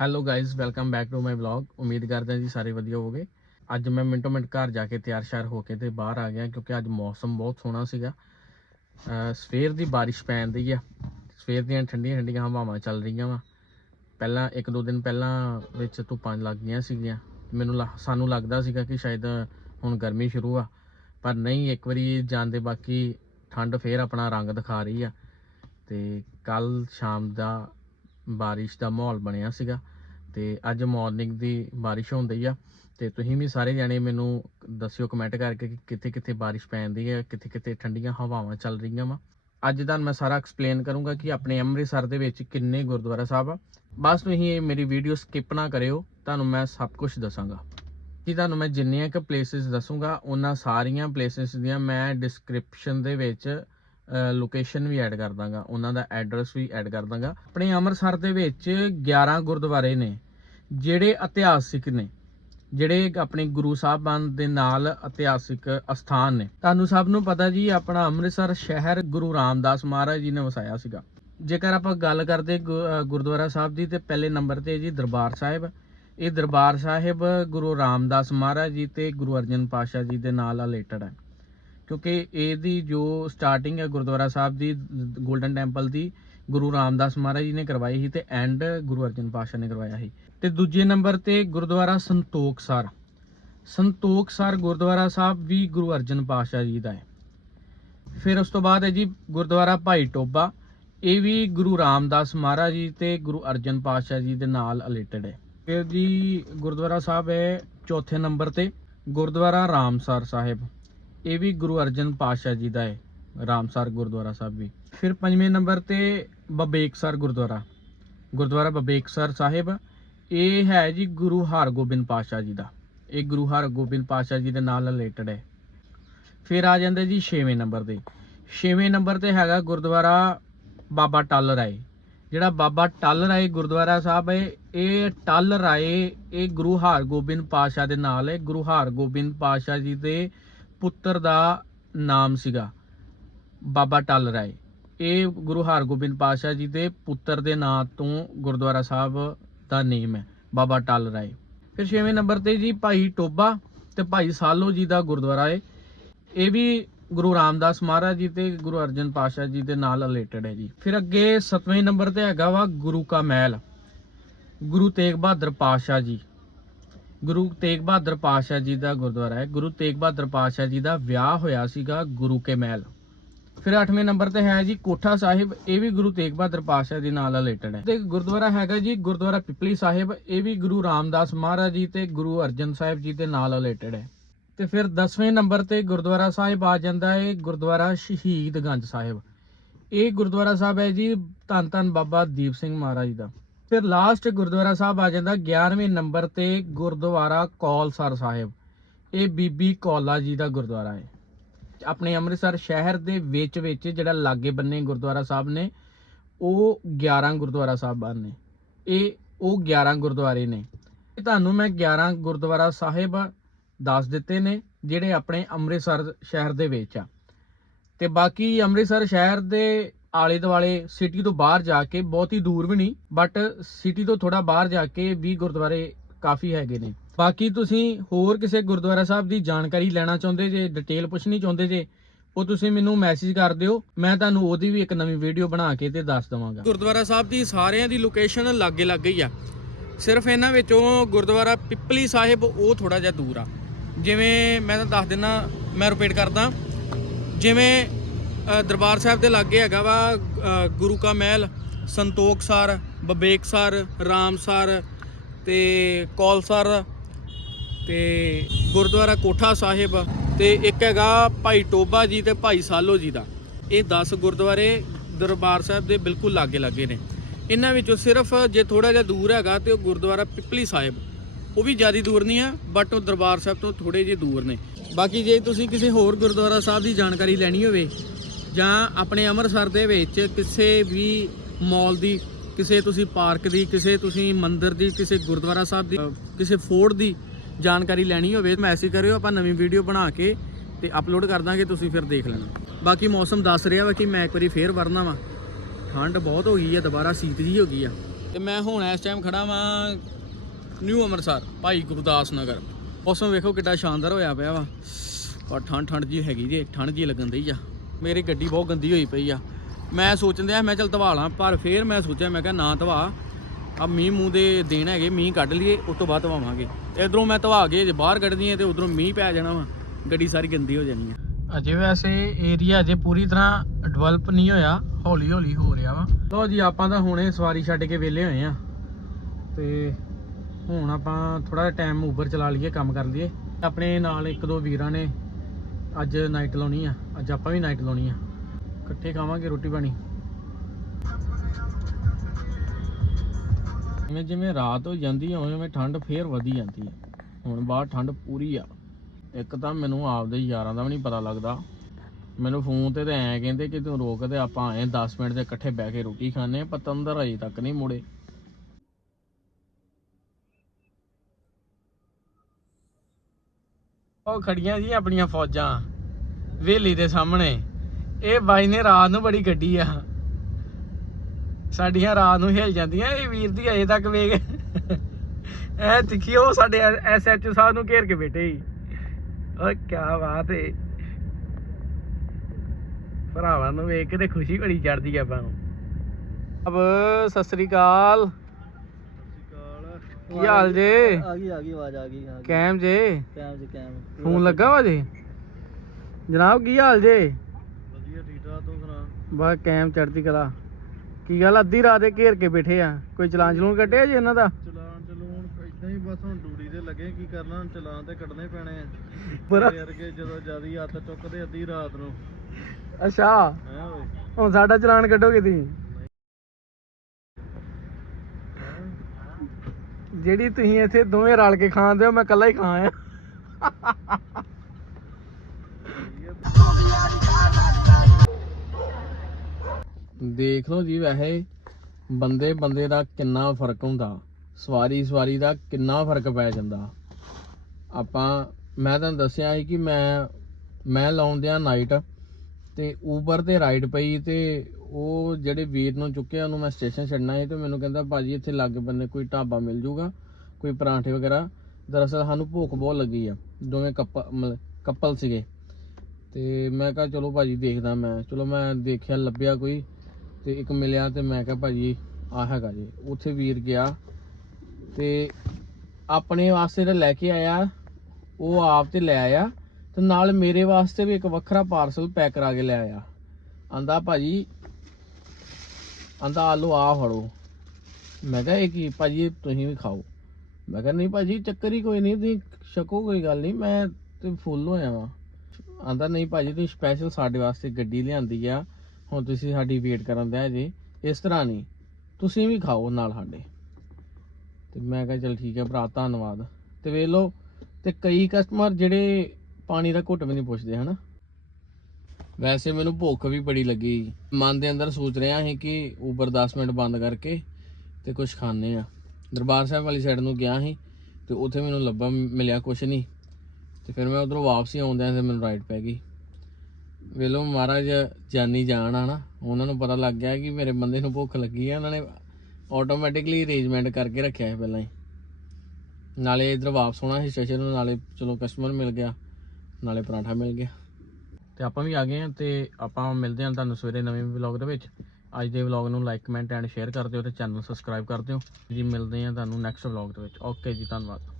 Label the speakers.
Speaker 1: Hello guys welcome back to my vlog ਉਮੀਦ ਕਰਦਾ ਜੀ ਸਾਰੇ ਵਧੀਆ ਹੋਵੋਗੇ। ਅੱਜ ਮੈਂ ਮਿੰਟੋ ਮਿੰਟ ਘਰ ਜਾ ਕੇ ਤਿਆਰ ਸ਼ਾਰ ਹੋ ਕੇ ਤੇ ਬਾਹਰ ਆ ਗਿਆ ਕਿਉਂਕਿ ਅੱਜ ਮੌਸਮ ਬਹੁਤ ਸੋਹਣਾ ਸੀਗਾ। ਸਵੇਰ ਦੀ ਬਾਰਿਸ਼ ਪੈਣ ਦੀ ਆ। ਸਵੇਰ ਦੀਆਂ ਠੰਡੀਆਂ ਠੰਡੀਆਂ ਹਵਾਵਾਂ ਚੱਲ ਰਹੀਆਂ ਵਾ। ਪਹਿਲਾਂ, ਇੱਕ ਦੋ ਦਿਨ ਪਹਿਲਾਂ ਵਿੱਚ ਧੁੱਪਾਂ ਲੱਗ ਗਈਆਂ ਸੀਗੀਆਂ। ਮੈਨੂੰ ਸਾਨੂੰ ਲੱਗਦਾ ਸੀਗਾ ਕਿ ਸ਼ਾਇਦ ਹੁਣ ਗਰਮੀ ਸ਼ੁਰੂ ਆ। ਪਰ ਨਹੀਂ, ਇੱਕ ਵਾਰੀ ਜਾਂਦੇ ਬਾਕੀ ਠੰਡ ਫੇਰ ਆਪਣਾ ਰੰਗ ਦਿਖਾ ਰਹੀ ਆ। ਤੇ ਕੱਲ ਸ਼ਾਮ ਦਾ ਬਾਰਿਸ਼ ਦਾ ਮਾਹੌਲ ਬਣਿਆ ਸੀਗਾ। ਤੇ ਅੱਜ ਮਾਰਨਿੰਗ ਦੀ ਬਾਰਿਸ਼ ਹੁੰਦੀ ਆ। ਤੇ ਤੁਸੀਂ ਵੀ ਸਾਰੇ ਜਾਣੇ ਮੈਨੂੰ ਦੱਸਿਓ ਕਮੈਂਟ ਕਰਕੇ ਕਿ ਕਿੱਥੇ ਕਿੱਥੇ ਬਾਰਿਸ਼ ਪੈਂਦੀ ਹੈ ਕਿੱਥੇ ਕਿੱਥੇ ਠੰਡੀਆਂ ਹਵਾਵਾਂ ਚੱਲ ਰਹੀਆਂ ਵਾ। ਅੱਜ ਤੁਹਾਨੂੰ ਮੈਂ ਸਾਰਾ ਐਕਸਪਲੇਨ ਕਰੂੰਗਾ ਕਿ ਆਪਣੇ ਅੰਮ੍ਰਿਤਸਰ ਦੇ ਵਿੱਚ ਕਿੰਨੇ ਗੁਰਦੁਆਰਾ ਸਾਹਿਬ ਆ। ਬਸ ਤੁਸੀਂ ਇਹ ਮੇਰੀ ਵੀਡੀਓ ਸਕਿਪ ਨਾ ਕਰਿਓ, ਤੁਹਾਨੂੰ ਮੈਂ ਸਭ ਕੁਝ ਦੱਸਾਂਗਾ। ਕਿ ਤੁਹਾਨੂੰ ਮੈਂ ਜਿੰਨੀਆਂ ਕੁ ਪਲੇਸਿਸ ਦੱਸੂਗਾ, ਉਹਨਾਂ ਸਾਰੀਆਂ ਪਲੇਸਿਸ ਦੀਆਂ ਮੈਂ ਡਿਸਕ੍ਰਿਪਸ਼ਨ ਦੇ ਵਿੱਚ ਲੋਕੇਸ਼ਨ ਵੀ ਐਡ ਕਰ ਦਾਂਗਾ, ਉਹਨਾਂ ਦਾ ਐਡਰੈਸ ਵੀ ਐਡ ਕਰ ਦਾਂਗਾ। ਆਪਣੇ ਅੰਮ੍ਰਿਤਸਰ ਦੇ ਵਿੱਚ 11 ਗੁਰਦੁਆਰੇ ਨੇ, ਜਿਹੜੇ ਇਤਿਹਾਸਿਕ ਨੇ, ਜਿਹੜੇ ਆਪਣੇ ਗੁਰੂ ਸਾਹਿਬਾਨ ਦੇ ਨਾਲ ਇਤਿਹਾਸਿਕ ਅਸਥਾਨ ਨੇ। ਤੁਹਾਨੂੰ ਸਭ ਨੂੰ ਪਤਾ ਜੀ, ਆਪਣਾ ਅੰਮ੍ਰਿਤਸਰ ਸ਼ਹਿਰ ਗੁਰੂ ਰਾਮਦਾਸ ਮਹਾਰਾਜ ਜੀ ਨੇ ਵਸਾਇਆ ਸੀਗਾ। ਜੇਕਰ ਆਪਾਂ ਗੱਲ ਕਰਦੇ ਗੁ- ਗੁਰਦੁਆਰਾ ਸਾਹਿਬ ਦੀ, ਤੇ ਪਹਿਲੇ ਨੰਬਰ ਤੇ ਜੀ ਦਰਬਾਰ ਸਾਹਿਬ। ਇਹ ਦਰਬਾਰ ਸਾਹਿਬ ਗੁਰੂ ਰਾਮਦਾਸ ਮਹਾਰਾਜ ਜੀ ਤੇ ਗੁਰੂ ਅਰਜਨ ਪਾਸ਼ਾ ਜੀ ਦੇ ਨਾਲ ਰਿਲੇਟਡ ਹੈ। ਕਿਉਂਕਿ ਇਹਦੀ ਜੋ ਸਟਾਰਟਿੰਗ ਹੈ ਗੁਰਦੁਆਰਾ ਸਾਹਿਬ ਦੀ 골ਡਨ ਟੈਂਪਲ ਦੀ, ਗੁਰੂ ਰਾਮਦਾਸ ਮਹਾਰਾਜ ਜੀ ਨੇ ਕਰਵਾਈ ਸੀ ਤੇ ਐਂਡ ਗੁਰੂ ਅਰਜਨ ਪਾਤਸ਼ਾਹ ਨੇ ਕਰਵਾਇਆ ਸੀ। ਤੇ ਦੂਜੇ ਨੰਬਰ ਤੇ ਗੁਰਦੁਆਰਾ ਸੰਤੋਖਸਰ ਸੰਤੋਖਸਰ ਗੁਰਦੁਆਰਾ ਸਾਹਿਬ ਵੀ ਗੁਰੂ ਅਰਜਨ ਪਾਤਸ਼ਾਹ ਜੀ ਦਾ ਹੈ। ਫਿਰ ਉਸ ਤੋਂ ਬਾਅਦ ਹੈ ਜੀ ਗੁਰਦੁਆਰਾ ਭਾਈ ਟੋਬਾ। ਇਹ ਵੀ ਗੁਰੂ ਰਾਮਦਾਸ ਮਹਾਰਾਜ ਜੀ ਤੇ ਗੁਰੂ ਅਰਜਨ ਪਾਤਸ਼ਾਹ ਜੀ ਦੇ ਨਾਲ ਰਿਲੇਟਡ ਹੈ। ਫਿਰ ਜੀ ਗੁਰਦੁਆਰਾ ਸਾਹਿਬ ਹੈ ਚੌਥੇ ਨੰਬਰ ਤੇ, ਗੁਰਦੁਆਰਾ ਰਾਮਸਰ ਸਾਹਿਬ। ਇਹ ਵੀ ਗੁਰੂ ਅਰਜਨ ਪਾਤਸ਼ਾਹ ਜੀ ਦਾ ਹੈ ਰਾਮਸਰ ਗੁਰਦੁਆਰਾ ਸਾਹਿਬ ਵੀ। ਫਿਰ ਪੰਜਵੇਂ ਨੰਬਰ ਤੇ ਬਬੇਕਸਰ ਗੁਰਦੁਆਰਾ। ਗੁਰਦੁਆਰਾ ਬਬੇਕਸਰ ਸਾਹਿਬ, ਇਹ ਹੈ ਜੀ ਗੁਰੂ ਹਰਗੋਬਿੰਦ ਪਾਤਸ਼ਾਹ ਜੀ ਦਾ। ਇਹ ਗੁਰੂ ਹਰਗੋਬਿੰਦ ਪਾਤਸ਼ਾਹ ਜੀ ਦੇ ਨਾਲ ਰਿਲੇਟਡ ਹੈ। ਫਿਰ ਆ ਜਾਂਦਾ ਜੀ 6ਵੇਂ ਨੰਬਰ ਤੇ। 6ਵੇਂ ਨੰਬਰ ਤੇ ਹੈਗਾ ਗੁਰਦੁਆਰਾ ਬਾਬਾ ਟੱਲ ਰਾਏ। ਜਿਹੜਾ ਬਾਬਾ ਟੱਲ ਰਾਏ ਗੁਰਦੁਆਰਾ ਸਾਹਿਬ ਹੈ, ਇਹ ਟੱਲ ਰਾਏ, ਇਹ ਗੁਰੂ ਹਰਗੋਬਿੰਦ ਪਾਤਸ਼ਾਹ ਦੇ ਨਾਲ ਹੈ। ਗੁਰੂ ਹਰਗੋਬਿੰਦ ਪਾਤਸ਼ਾਹ ਜੀ ਦੇ ਪੁੱਤਰ ਦਾ ਨਾਮ ਸੀਗਾ ਬਾਬਾ ਟੱਲ ਰਾਏ। ਇਹ ਗੁਰੂ ਹਰਗੋਬਿੰਦ ਪਾਸ਼ਾ ਜੀ ਦੇ ਪੁੱਤਰ ਦੇ ਨਾਂ ਤੋਂ ਗੁਰਦੁਆਰਾ ਸਾਹਿਬ ਦਾ ਨੇਮ ਹੈ, ਬਾਬਾ ਟੱਲ ਰਾਏ। ਫਿਰ 6ਵੇਂ ਨੰਬਰ ਤੇ ਜੀ ਭਾਈ ਟੋਬਾ ਤੇ ਭਾਈ ਸਾਲੋ ਜੀ ਦਾ ਗੁਰਦੁਆਰਾ ਹੈ। ਇਹ ਵੀ ਗੁਰੂ ਰਾਮਦਾਸ ਮਹਾਰਾਜ ਜੀ ਤੇ ਗੁਰੂ ਅਰਜਨ ਪਾਸ਼ਾ ਜੀ ਦੇ ਨਾਲ ਰਿਲੇਟਡ ਹੈ ਜੀ। ਫਿਰ ਅੱਗੇ 7ਵੇਂ ਨੰਬਰ ਤੇ ਹੈਗਾ ਵਾ ਗੁਰੂ ਕਾ ਮਹਿਲ, ਗੁਰੂ ਤੇਗ ਬਹਾਦਰ ਪਾਸ਼ਾ ਜੀ। ਗੁਰੂ ਤੇਗ ਬਹਾਦਰ ਪਾਸ਼ਾ ਜੀ ਦਾ ਗੁਰਦੁਆਰਾ ਹੈ। ਗੁਰੂ ਤੇਗ ਬਹਾਦਰ ਪਾਸ਼ਾ ਜੀ ਦਾ ਵਿਆਹ ਹੋਇਆ ਸੀਗਾ ਗੁਰੂ ਕੇ ਮਹਿਲ। ਫਿਰ 8ਵੇਂ ਨੰਬਰ ਤੇ ਹੈ ਜੀ ਕੋਠਾ ਸਾਹਿਬ, ਇਹ ਵੀ ਗੁਰੂ ਤੇਗ ਬਹਾਦਰ ਪਾਸ਼ਾ ਜੀ ਨਾਲ ਰਿਲੇਟਡ ਹੈ। ਤੇ ਗੁਰਦੁਆਰਾ ਹੈਗਾ ਜੀ ਗੁਰਦੁਆਰਾ ਪਿਪਲੀ ਸਾਹਿਬ, ਇਹ ਵੀ ਗੁਰੂ ਰਾਮਦਾਸ ਮਹਾਰਾਜ ਜੀ ਤੇ ਗੁਰੂ ਅਰਜਨ ਸਾਹਿਬ ਜੀ ਦੇ ਨਾਲ ਰਿਲੇਟਡ ਹੈ। ਤੇ ਫਿਰ 10ਵੇਂ ਨੰਬਰ ਤੇ ਗੁਰਦੁਆਰਾ ਸਾਹਿਬ ਆ ਜਾਂਦਾ ਹੈ, ਗੁਰਦੁਆਰਾ ਸ਼ਹੀਦਗੰਜ ਸਾਹਿਬ। ਇਹ ਗੁਰਦੁਆਰਾ ਸਾਹਿਬ ਹੈ ਜੀ ਧੰਨ ਧੰਨ ਬਾਬਾ ਦੀਪ ਸਿੰਘ ਮਹਾਰਾਜ ਜੀ ਦਾ। ਫਿਰ ਲਾਸਟ ਗੁਰਦੁਆਰਾ ਸਾਹਿਬ ਆ ਜਾਂਦਾ 11ਵੇਂ ਨੰਬਰ ਤੇ ਗੁਰਦੁਆਰਾ ਕੌਲਸਰ ਸਾਹਿਬ। ਇਹ ਬੀਬੀ ਕੌਲਾ ਜੀ ਦਾ ਗੁਰਦੁਆਰਾ ਹੈ। ਆਪਣੇ ਅੰਮ੍ਰਿਤਸਰ ਸ਼ਹਿਰ ਦੇ ਵਿੱਚ ਵਿੱਚ ਜਿਹੜਾ ਲਾਗੇ ਬੰਨੇ ਗੁਰਦੁਆਰਾ ਸਾਹਿਬ ਨੇ, ਉਹ 11 ਗੁਰਦੁਆਰਾ ਸਾਹਿਬਾਨ ਨੇ। ਇਹ, ਉਹ 11 ਗੁਰਦੁਆਰੇ ਨੇ। ਇਹ ਤੁਹਾਨੂੰ ਮੈਂ 11 ਗੁਰਦੁਆਰਾ ਸਾਹਿਬ ਦੱਸ ਦਿੱਤੇ ਨੇ, ਜਿਹੜੇ ਆਪਣੇ ਅੰਮ੍ਰਿਤਸਰ ਸ਼ਹਿਰ ਦੇ ਵਿੱਚ ਆ। ਤੇ ਬਾਕੀ ਅੰਮ੍ਰਿਤਸਰ ਸ਼ਹਿਰ ਦੇ ਆਲੇ ਦੁਆਲੇ ਸਿਟੀ ਤੋਂ ਬਾਹਰ ਜਾ ਕੇ, ਬਹੁਤ ਹੀ ਦੂਰ ਵੀ ਨਹੀਂ ਬਟ ਸਿਟੀ ਤੋਂ ਥੋੜਾ ਬਾਹਰ ਜਾ ਕੇ ਵੀ ਗੁਰਦੁਆਰੇ ਕਾਫੀ ਹੈਗੇ ਨੇ। ਬਾਕੀ ਤੁਸੀਂ ਹੋਰ ਕਿਸੇ ਗੁਰਦੁਆਰਾ ਸਾਹਿਬ ਦੀ ਜਾਣਕਾਰੀ ਲੈਣਾ ਚਾਹੁੰਦੇ ਜੇ ਡਿਟੇਲ ਪੁੱਛਣੀ ਚਾਹੁੰਦੇ ਜੇ, ਉਹ ਤੁਸੀਂ ਮੈਨੂੰ ਮੈਸੇਜ ਕਰ ਦਿਓ, ਮੈਂ ਤੁਹਾਨੂੰ ਉਹਦੀ ਵੀ ਇੱਕ ਨਵੀਂ ਵੀਡੀਓ ਬਣਾ ਕੇ ਤੇ ਦੱਸ ਦਵਾਂਗਾ। ਗੁਰਦੁਆਰਾ ਸਾਹਿਬ ਦੀ ਸਾਰਿਆਂ ਦੀ ਲੋਕੇਸ਼ਨ ਲਾਗੇ ਲੱਗ ਗਈ ਆ। ਸਿਰਫ ਇਹਨਾਂ ਵਿੱਚੋਂ ਗੁਰਦੁਆਰਾ ਪਿੱਪਲੀ ਸਾਹਿਬ, ਉਹ ਥੋੜਾ ਜਿਹਾ ਦੂਰ ਆ। ਜਿਵੇਂ ਮੈਂ ਤਾਂ ਦੱਸ ਦਿੰਦਾ ਮੈਂ ਰਿਪੀਟ ਕਰਦਾ। ਜਿਵੇਂ ਦਰਬਾਰ ਸਾਹਿਬ ਦੇ ਲਾਗੇ ਹੈਗਾ ਵਾ ਗੁਰੂ ਕਾ Mahal, Santokhsar Bibeksar, Ramsar ਤੇ ਕੌਲਸਰ ਤੇ ਗੁਰਦੁਆਰਾ ਕੋਠਾ ਸਾਹਿਬ ਤੇ ਇੱਕ ਹੈਗਾ ਭਾਈ ਟੋਬਾ ਜੀ ਤੇ ਭਾਈ ਸਾਲੋ ਜੀ ਦਾ। ਇਹ 10 ਗੁਰਦੁਆਰੇ ਦਰਬਾਰ ਸਾਹਿਬ ਦੇ ਬਿਲਕੁਲ ਲਾਗੇ ਲੱਗੇ ਨੇ। ਇਹਨਾਂ ਵਿੱਚੋਂ ਸਿਰਫ ਜੇ ਥੋੜਾ ਜਿਹਾ ਦੂਰ ਹੈਗਾ ਤੇ ਉਹ ਗੁਰਦੁਆਰਾ ਪਿਪਲੀ ਸਾਹਿਬ, ਉਹ ਵੀ ਜ਼ਿਆਦਾ ਦੂਰ ਨਹੀਂ ਆ ਬਟ ਉਹ ਦਰਬਾਰ ਸਾਹਿਬ ਤੋਂ ਥੋੜੇ ਜਿਹੇ ਦੂਰ ਨੇ। ਬਾਕੀ ਜੇ ਤੁਸੀਂ ਕਿਸੇ ਹੋਰ ਗੁਰਦੁਆਰਾ ਸਾਹਿਬ ਦੀ ਜਾਣਕਾਰੀ ਲੈਣੀ ਹੋਵੇ ਜਾਂ ਆਪਣੇ ਅੰਮ੍ਰਿਤਸਰ ਦੇ ਵਿੱਚ ਕਿਸੇ ਵੀ ਮਾਲ ਦੀ, ਕਿਸੇ ਤੁਸੀਂ ਪਾਰਕ ਦੀ, ਕਿਸੇ ਤੁਸੀਂ ਮੰਦਿਰ ਦੀ, ਕਿਸੇ ਗੁਰਦੁਆਰਾ ਸਾਹਿਬ ਦੀ ਕਿਸੇ ਫੋਰਟ ਦੀ ਜਾਣਕਾਰੀ ਲੈਣੀ ਹੋਵੇ ਮੈਸੇਜ ਕਰਿਓ, ਆਪਾਂ ਨਵੀਂ ਵੀਡੀਓ ਬਣਾ ਕੇ ਤੇ ਅਪਲੋਡ ਕਰ ਦਾਂਗੇ, ਤੁਸੀਂ ਫਿਰ ਦੇਖ ਲੈਣਾ। ਬਾਕੀ ਮੌਸਮ ਦੱਸ ਰਿਹਾ ਵਾ ਕਿ ਮੈਂ ਇੱਕ ਵਾਰੀ ਫੇਰ ਵਰਨਾ ਵਾ। ਠੰਡ ਬਹੁਤ ਹੋ ਗਈ ਆ, ਦੁਬਾਰਾ ਸੀਤ ਜੀ ਹੋ ਗਈ ਆ। ਤੇ ਮੈਂ ਹੁਣ ਇਸ ਟਾਈਮ ਖੜਾ ਵਾਂ ਨਿਊ ਅੰਮ੍ਰਿਤਸਰ, ਭਾਈ ਗੁਰਦਾਸ ਨਗਰ। ਮੌਸਮ ਵੇਖੋ ਕਿੱਡਾ ਸ਼ਾਨਦਾਰ ਹੋਇਆ ਪਿਆ ਵਾ। ਔਰ ਠੰਡ ਠੰਡ ਜੀ ਹੈਗੀ ਜੇ, ਠੰਡ ਜੀ ਲੱਗਣ ਦੀ ਆ। ਮੇਰੀ ਗੱਡੀ ਬਹੁਤ ਗੰਦੀ ਹੋਈ ਪਈ ਆ। ਮੈਂ ਸੋਚਣ ਦਿਆ ਮੈਂ ਚੱਲ ਧਵਾ ਲਾਂ ਪਰ ਫੇਰ ਮੈਂ ਸੋਚਿਆ ਮੈਂ ਕਿਹਾ ਨਾ ਧਵਾ। ਆ ਮੀਂਹ ਮੂੰਹ ਦੇ ਦਿਨ ਹੈਗੇ ਮੀਂਹ ਕੱਢ ਲਈਏ ਉਸ ਤੋਂ ਬਾਅਦ ਧਵਾਵਾਂਗੇ। ਇਧਰੋਂ ਮੈਂ ਧਵਾ ਕੇ ਜੇ ਬਾਹਰ ਕੱਢਦੀ ਆ ਤੇ ਉਧਰੋਂ ਮੀਂਹ ਪੈ ਜਾਣਾ ਵਾ ਗੱਡੀ ਸਾਰੀ ਗੰਦੀ ਹੋ ਜਾਣੀ ਆ। ਅਜੇ ਵੈਸੇ ਏਰੀਆ ਅਜੇ ਪੂਰੀ ਤਰ੍ਹਾਂ ਡਿਵੈਲਪ ਨਹੀਂ ਹੋਇਆ ਹੌਲੀ ਹੌਲੀ ਹੋ ਰਿਹਾ ਵਾ। ਲੋ ਜੀ ਆਪਾਂ ਤਾਂ ਹੁਣੇ ਸਵਾਰੀ ਛੱਡ ਕੇ ਵਿਹਲੇ ਹੋਏ ਆ। ਤੇ ਹੁਣ ਆਪਾਂ ਥੋੜਾ ਜਿਹਾ ਟਾਈਮ ਉਬਰ ਚਲਾ ਲਈਏ ਕੰਮ ਕਰ ਲਈਏ। ਆਪਣੇ ਨਾਲ ਇੱਕ ਦੋ ਵੀਰਾਂ ਨੇ ਅੱਜ ਨਾਈਟ ਲਾਉਣੀ ਆ। ਅੱਜ ਆਪਾਂ ਵੀ ਨਾਈਟ ਲਾਉਣੀ ਆ। ਇਕੱਠੇ ਖਾਵਾਂਗੇ ਰੋਟੀ ਪਾਣੀ। ਜਿਵੇਂ ਜਿਵੇਂ ਰਾਤ ਹੋ ਜਾਂਦੀ ਆ, ਉਵੇਂ ਠੰਡ ਫੇਰ ਵਧੀ ਜਾਂਦੀ ਹੈ ਹੁਣ ਬਾਹਰ ਠੰਡ ਪੂਰੀ ਆ। ਇੱਕ ਤਾਂ ਮੈਨੂੰ ਆਪਦੇ ਯਾਰਾਂ ਦਾ ਵੀ ਨਹੀਂ ਪਤਾ ਲੱਗਦਾ। ਮੈਨੂੰ ਫੋਨ ਤੇ ਤਾਂ ਐਂ ਕਹਿੰਦੇ ਕਿ ਤੂੰ ਰੋਕ ਤੇ ਆਪਾਂ ਆਏ 10 ਮਿੰਟ ਦੇ ਇਕੱਠੇ ਬਹਿ ਕੇ ਰੋਟੀ ਖਾਣੇ ਪਤੰਦਰ ਅਜੇ ਤੱਕ ਨਹੀਂ ਮੁੜੇ। ਉਹ ਖੜੀਆਂ ਸੀ ਆਪਣੀਆਂ ਫੌਜਾਂ ਵੇਲੀ ਦੇ ਸਾਹਮਣੇ। ਇਹ ਬਾਈ ਨੇ ਰਾਤ ਨੂੰ ਬੜੀ ਗੱਡੀ ਆ। ਸਾਡੀਆਂ ਰਾਤ ਨੂੰ ਹਿਲ ਜਾਂਦੀਆਂ, ਇਹ ਵੀਰ ਦੀ ਅਜੇ ਤੱਕ ਵੇਖ। ਐ ਤਿੱਖੀ ਉਹ ਸਾਡੇ ਐਸਐਚਓ ਸਾਹਿਬ ਨੂੰ ਘੇਰ ਕੇ ਬੈਠੇ ਹੀ ਓਏ ਕੀ ਬਾਤ ਏ। ਭਰਾਵਾਂ ਨੂੰ ਵੇਖ ਕੇ ਤੇ ਖੁਸ਼ੀ ਬੜੀ ਚੜਦੀ ਆਪਾਂ ਨੂੰ। ਅਬ, ਸਤਿ ਸ੍ਰੀ ਅਕਾਲ। ਕੀ ਹਾਲ ਜੇ?
Speaker 2: ਆ ਗਈ ਆ ਗਈ ਆਵਾਜ਼ ਆ ਗਈ ਆ ਗਈ।
Speaker 1: ਕੈਮ ਜੇ?
Speaker 2: ਕੈਮ ਜੀ ਕੈਮ।
Speaker 1: ਫੋਨ ਲੱਗਾ ਵਾ ਜੀ? ਜਨਾਬ ਕੀ ਹਾਲ ਜੇ?
Speaker 2: ਵਧੀਆ ਠੀਕ ਠਾਕ ਤੂੰ ਸੁਣਾ?
Speaker 1: ਬਾ ਕੈਮ ਚੜਦੀ ਕਲਾ। ਕੀ ਗੱਲ ਅੱਧੀ ਰਾਤ ਦੇ ਘੇਰ ਕੇ ਬੈਠੇ ਆ? ਕੋਈ ਚਲਾਨ ਚਲੂਨ ਕੱਢਿਆ ਜੀ ਇਹਨਾਂ ਦਾ?
Speaker 2: ਚਲਾਨ ਚਲੂਣ ਇਦਾਂ ਹੀ ਬਸ ਹੁਣ ਡਿਊਟੀ ਤੇ ਲੱਗੇ ਕੀ ਕਰਨਾ ਚਲਾਨ ਤੇ ਕੱਢਣੇ ਪੈਣੇ ਆ।
Speaker 1: ਬੜਾ-
Speaker 2: ਯਾਰ ਕਿ ਜਦੋਂ ਜਿਆਦੀ ਹੱਥ ਚੁੱਕਦੇ ਅੱਧੀ ਰਾਤ ਨੂੰ।
Speaker 1: ਅੱਛਾ। ਹੁਣ ਸਾਡਾ ਚਲਾਨ ਕੱਢੋਗੇ ਤੁਸੀਂ? ਜਿਹੜੀ ਤੁਸੀਂ ਇੱਥੇ ਦੋਵੇਂ ਰਲ ਕੇ ਖਾਂਦੇ ਹੋ, ਮੈਂ ਇਕੱਲਾ ਹੀ ਖਾਂ ਆ ਦੇਖ ਲਓ ਜੀ, ਵੈਸੇ ਬੰਦੇ ਬੰਦੇ ਦਾ ਕਿੰਨਾ ਫ਼ਰਕ ਹੁੰਦਾ। ਸਵਾਰੀ ਸਵਾਰੀ ਦਾ ਕਿੰਨਾ ਫ਼ਰਕ ਪੈ ਜਾਂਦਾ। ਆਪਾਂ, ਮੈਂ ਤੁਹਾਨੂੰ ਦੱਸਿਆ ਸੀ ਕਿ ਮੈਂ ਮੈਂ ਲਾਉਂਦਿਆਂ ਨਾਈਟ ਤੇ ਊਬਰ ਤੇ ਰਾਈਡ ਪਈ ਤੇ ਉਹ ਜਿਹੜੇ ਵੀਰ ਨੂੰ ਚੁੱਕਿਆ, ਉਹਨੂੰ ਮੈਂ ਸਟੇਸ਼ਨ ਛੱਡਣਾ ਸੀ ਤੇ ਮੈਨੂੰ ਕਹਿੰਦਾ, ਭਾਜੀ, ਇੱਥੇ ਲਾਗੇ ਬੰਨੇ ਕੋਈ ਢਾਬਾ ਮਿਲ ਜੂਗਾ, ਕੋਈ ਪਰਾਂਠੇ ਵਗੈਰਾ। ਦਰਅਸਲ ਸਾਨੂੰ ਭੁੱਖ ਬਹੁਤ ਲੱਗੀ ਆ, ਦੋਵੇਂ ਕਪਲ ਕਪਲ ਸੀਗੇ। ਤੇ ਮੈਂ ਕਿਹਾ, ਚਲੋ ਭਾਜੀ, ਦੇਖਦਾ ਮੈਂ। ਚਲੋ ਮੈਂ ਦੇਖਿਆ, ਲੱਭਿਆ ਕੋਈ ਤੇ ਇੱਕ ਮਿਲਿਆ ਤੇ ਮੈਂ ਕਿਹਾ, ਭਾਜੀ ਆ ਹੈਗਾ ਜੀ। ਉੱਥੇ ਵੀਰ ਗਿਆ ਤੇ ਆਪਣੇ ਵਾਸਤੇ ਤਾਂ ਲੈ ਕੇ ਆਇਆ, ਉਹ ਆਪ ਤੇ ਲੈ ਆਇਆ। ਤੇ ਨਾਲ ਮੇਰੇ ਵਾਸਤੇ ਵੀ ਇੱਕ ਵੱਖਰਾ ਪਾਰਸਲ ਪੈਕ ਕਰਾ ਕੇ ਲੈ ਆਇਆ। ਆਂਦਾ ਭਾਜੀ, ਆਂਦਾ ਆਲੂ ਆ ਫੜੋ। ਮੈਂ ਕਿਹਾ, ਇਹ ਕੀ ਭਾਜੀ ਇਹ ਤੁਸੀਂ ਵੀ ਖਾਓ। ਮੈਂ ਕਿਹਾ, ਨਹੀਂ ਭਾਜੀ, ਚੱਕਰ ਹੀ ਕੋਈ ਨਹੀਂ, ਤੁਸੀਂ ਛਕੋ, ਕੋਈ ਗੱਲ ਨਹੀਂ, ਮੈਂ ਤੇ ਫੁੱਲ ਹੋਇਆ ਵਾਂ। ਆਂਦਾ, ਨਹੀਂ ਭਾਜੀ, ਤੁਸੀਂ ਸਪੈਸ਼ਲ ਸਾਡੇ ਵਾਸਤੇ ਗੱਡੀ ਲਿਆਂਦੀ ਆ। ਹੁਣ ਤੁਸੀਂ ਸਾਡੀ ਵੇਟ ਕਰਨ ਦਿਆ ਜੀ। ਇਸ ਤਰ੍ਹਾਂ ਨਹੀਂ, ਤੁਸੀਂ ਵੀ ਖਾਓ ਨਾਲ ਸਾਡੇ। ਤੇ ਮੈਂ ਕਿਹਾ, ਚਲ ਠੀਕ ਹੈ ਭਰਾ, ਧੰਨਵਾਦ। ਤੇ ਵੇਖ ਲਓ, ਤੇ ਕਈ ਕਸਟਮਰ ਜਿਹੜੇ ਪਾਣੀ ਦਾ ਘੁੱਟ ਵੀ ਨਹੀਂ ਪੁੱਛਦੇ, ਹਨਾ? ਵੈਸੇ ਮੈਨੂੰ ਭੁੱਖ ਵੀ ਬੜੀ ਲੱਗੀ। ਮਨ ਦੇ ਅੰਦਰ ਸੋਚ ਰਿਹਾ ਸੀ ਕਿ ਉਬਰ 10 ਮਿੰਟ ਬੰਦ ਕਰਕੇ ਤੇ ਕੁਝ ਖਾਣੇ ਆ ਦਰਬਾਰ ਸਾਹਿਬ ਵਾਲੀ ਸਾਈਡ ਨੂੰ ਗਿਆ ਸੀ ਤੇ ਉੱਥੇ ਮੈਨੂੰ ਲੱਭਾ, ਮਿਲਿਆ ਕੁਝ ਨਹੀਂ। ਤੇ ਫਿਰ ਮੈਂ ਉਧਰੋਂ ਵਾਪਸੀ ਆਉਂਦਿਆਂ ਤੇ ਮੈਨੂੰ ਰਾਈਟ ਪੈ ਗਈ। ਵੇਲੋ ਮਹਾਰਾਜ ਜਾਨੀ ਜਾਣ ਆ ਨਾ ਉਹਨਾਂ ਨੂੰ ਪਤਾ ਲੱਗ ਗਿਆ ਕਿ ਮੇਰੇ ਬੰਦੇ ਨੂੰ ਭੁੱਖ ਲੱਗੀ ਆ। ਉਹਨਾਂ ਨੇ ਆਟੋਮੈਟਿਕਲੀ ਅਰੇਂਜਮੈਂਟ ਕਰਕੇ ਰੱਖਿਆ ਸੀ ਪਹਿਲਾਂ ਹੀ। ਨਾਲੇ ਇਧਰ ਵਾਪਸ ਹੋਣਾ ਸੀ ਸਟੇਸ਼ਨ ਨੂੰ, ਨਾਲੇ ਚਲੋ ਕਸਟਮਰ ਮਿਲ ਗਿਆ। ਨਾਲੇ ਪਰਾਂਠਾ ਮਿਲ ਗਿਆ। ਤੇ ਆਪਾਂ ਵੀ ਆ ਗਏ ਆ ਤੇ ਆਪਾਂ ਮਿਲਦੇ ਹਾਂ ਤੁਹਾਨੂੰ ਸਵੇਰੇ ਨਵੇਂ ਵਲੌਗ ਦੇ ਵਿੱਚ। ਅੱਜ ਦੇ ਵਲੌਗ ਨੂੰ ਲਾਈਕ ਕਮੈਂਟ ਐਂਡ ਸ਼ੇਅਰ ਕਰ ਦਿਓ ਤੇ ਚੈਨਲ ਸਬਸਕ੍ਰਾਈਬ ਕਰ ਦਿਓ। ਜੀ, ਮਿਲਦੇ ਹਾਂ ਤੁਹਾਨੂੰ ਨੈਕਸਟ ਵਲੌਗ ਦੇ ਵਿੱਚ। ਓਕੇ ਜੀ, ਧੰਨਵਾਦ।